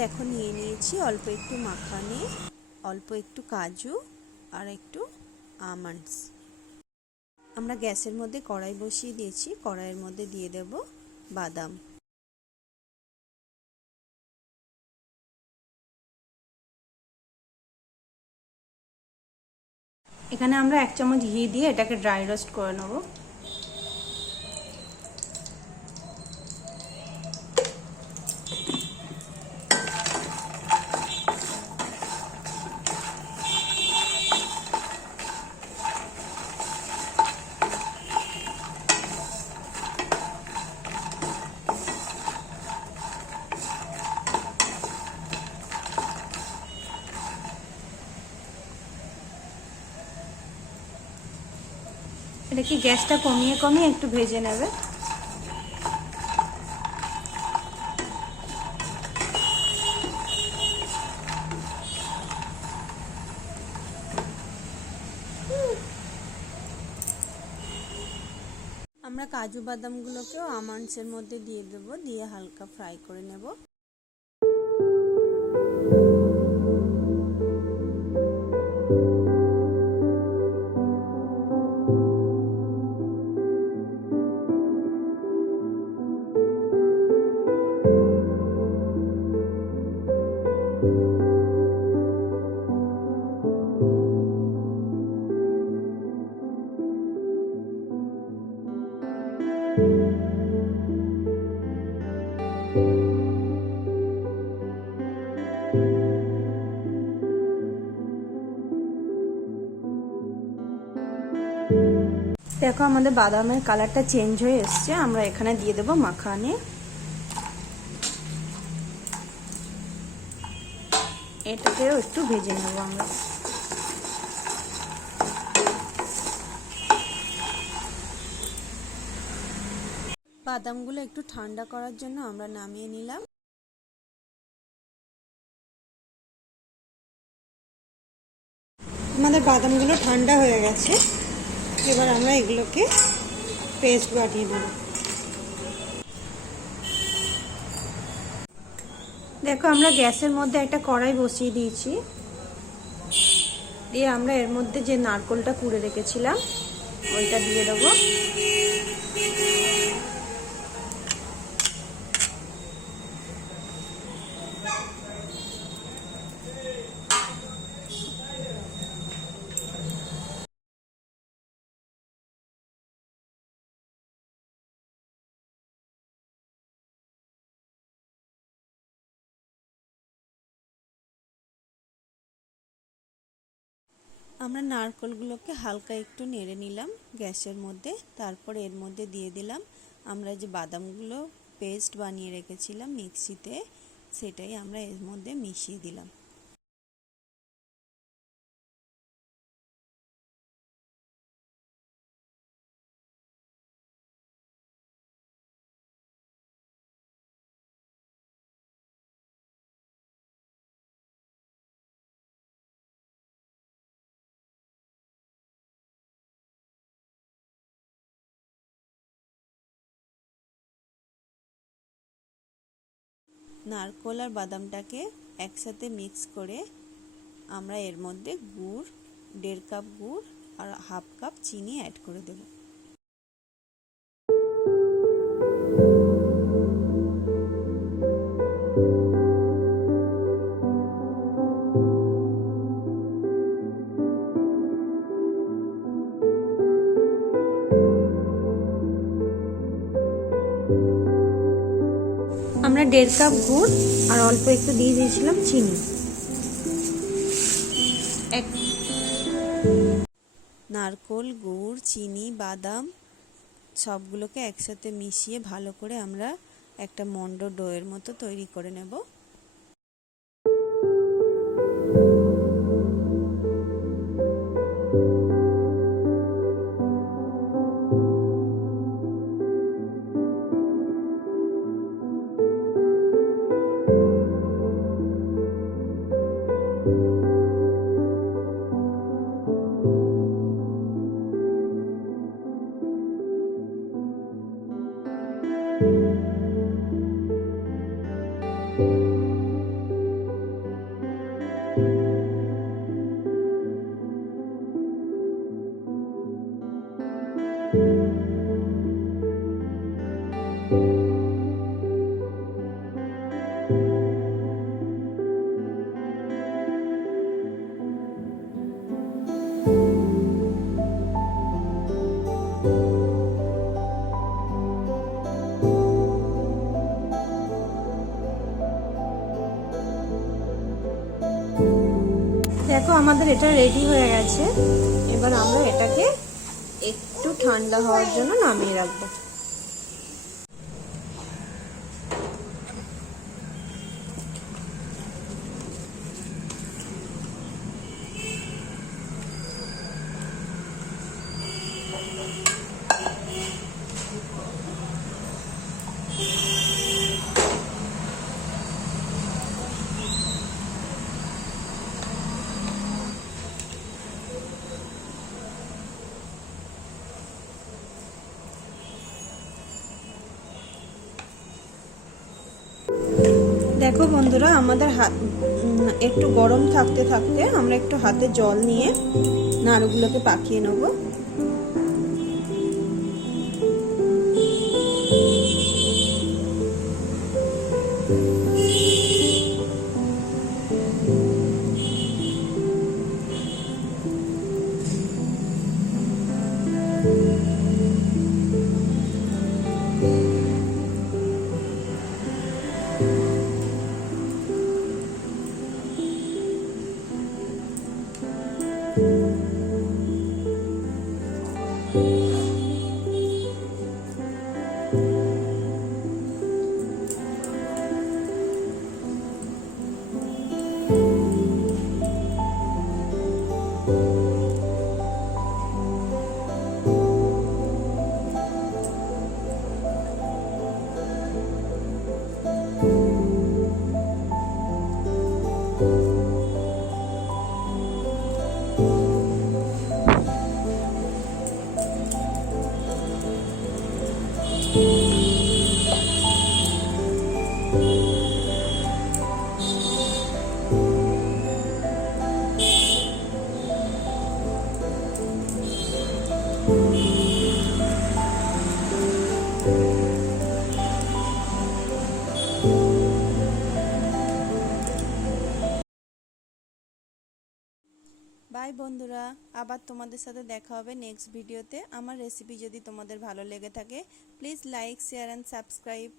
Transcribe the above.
দেখো নিয়ে নিয়েছি অল্প একটু মাখানে, অল্প একটু কাজু আর একটু আমন্ডস। আমরা গ্যাসের মধ্যে কড়াই বসিয়ে দিয়েছি, কড়াইয়ের মধ্যে দিয়ে দেব বাদাম। এখানে আমরা 1 চামচ ঘি দিয়ে এটাকে ড্রাই রোস্ট করে নেব। এটাকে গ্যাসটা কমিয়ে কমিয়ে একটু ভেজে নেবে। আমরা কাজু বাদামগুলোকেও আমন্ডসের মধ্যে দিয়ে দেব, দিয়ে হালকা ফ্রাই করে নেব। দেখো আমাদের বাদামের কালারটা চেঞ্জ হয়ে এসছে। আমরা এখানে দিয়ে দেব মাখানে। এটাকেও একটু ভেজে নেব আমরা। বাদামগুলো একটু ঠান্ডা করার জন্য আমরা নামিয়ে নিলাম। আমাদের বাদামগুলো ঠান্ডা হয়ে গেছে, এবার আমরা এগুলোকে পেস্ট বানিয়ে নেব। দেখো আমরা গ্যাসের মধ্যে একটা কড়াই বসিয়ে দিয়েছি, দিয়ে আমরা এর মধ্যে যে নারকেলটা কুড়ে রেখেছিলাম ওইটা দিয়ে দেবো। আমরা নারকেলগুলোকে হালকা একটু নেড়ে নিলাম গ্যাসের মধ্যে, তারপর এর মধ্যে দিয়ে দিলাম আমরা যে বাদামগুলো পেস্ট বানিয়ে রেখেছিলাম মিক্সিতে, সেটাই আমরা এর মধ্যে মিশিয়ে দিলাম। নারকেল আর বাদামটাকে একসাথে মিক্স করে আমরা এর মধ্যে গুড়, 1.5 কাপ গুড় আর 1/2 কাপ চিনি অ্যাড করে দেব। আমরা 1.5 কাপ গুড় আর অল্প একটু দিয়ে দিয়েছিলাম চিনি। নারকেল, গুড়, চিনি, বাদাম সবগুলোকে একসাথে মিশিয়ে ভালো করে আমরা একটা মন্ড ডোয়ের মতো তৈরি করে নেব। দেখো আমাদের এটা রেডি হয়ে গেছে। এবার আমরা এটাকে একটু ঠান্ডা হওয়ার জন্য নামিয়ে রাখবো। দেখো বন্ধুরা, আমাদের হাত একটু গরম থাকতে থাকতে আমরা একটু হাতে জল নিয়ে নাড়ুগুলোকে পাকিয়ে নেব। বাই বন্ধুরা, আবার তোমাদের সাথে দেখা হবে নেক্সট ভিডিওতে। আমার রেসিপি যদি তোমাদের ভালো লেগে থাকে please like, share and subscribe.